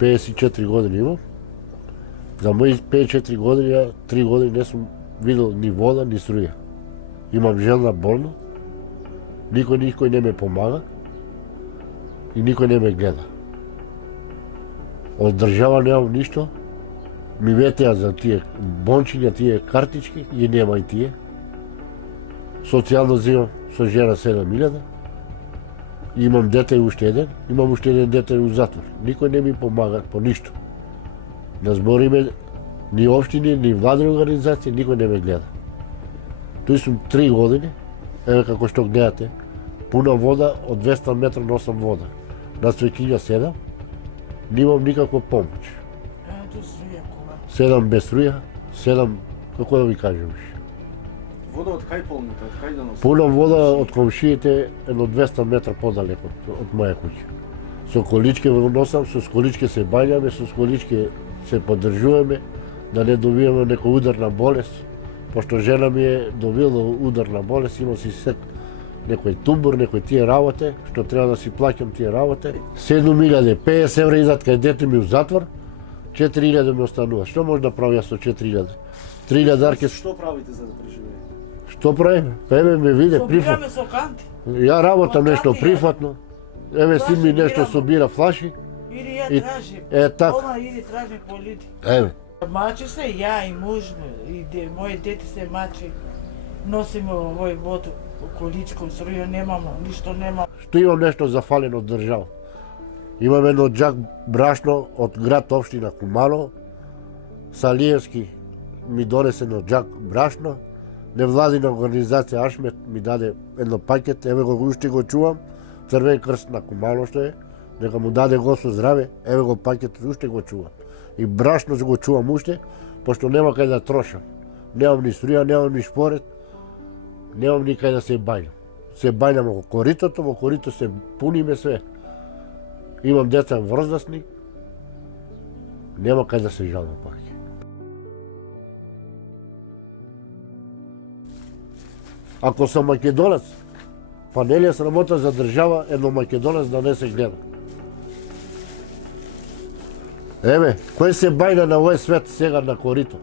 54 години имам. За мои 54 години, 3 години не сум видел ни вода, ни струја. Имам жена болна, никој не ме помага и никој не ме гледа. Од држава немам ништо, ми ветеа за тие бончиња, тие картички, и нема и тие. Социјално земам со жена 7000, имам дете уште еден, имам уште еден дете у затвор. Никој не ми помага по ништо. Да збориме, ни општини, ни владни организации, никој не ме гледа. Тој сум 3 години, еве како што гледате, пуна вода, од 200 метра носам вода. На свеќиња 7, немам никаква помош. 7 без струја, 7, како да ви кажем. Вода од кај полните, од кај да носите? Пуна вода од комшиите, едно 200 метра подалеко од моја куќа. Со количке носам, со количке се бањаме, со количке се поддржуваме, да не добиваме некој удар на болест, пошто жена ми е добила удар на болест, има си сек некој тумбур, некој тие работе, што треба да си плаќам тие работе. 7.000, 50 евра идат кај дете ми у затвор, 4.000 ми останува. Што може да правам јас со 4.000? 3.000 арке. Што правите за да преживеете? Што правиме? Еве ме виде прифат. Собираме со канти. Ја работам Со нешто канти, прифатно. Еве си ми нешто собира флаши. Иди ја И- тражи. така. Ома иди тражи полити. Еве. Мачи се ја и муж и мои дети се мачи. Носиме овој вод количко, струја немамо, ништо нема. Што имам нешто зафалено од држава. Имам едно џак брашно од град општина Куманово. Салиевски ми донесе едно џак брашно. Невладина организација Ашмет ми даде едно пакет, еве го уште го чувам. Црвен крст на Куманово што е, нека му даде Господ здраве, еве го пакет уште го чувам. И брашно го чувам уште, пошто нема кај да трошам. Немам ни струја, немам ни шпоред, немам ни кај да се бајам. Се бајам во коритото, во корито се пуниме све. Имам деца возрастни, нема кај да се жалам паќе. Ако сум македонец, па нели е срамота за држава едно македонец да не се гледа. Еве, кој се бајна на овој свет сега на корито?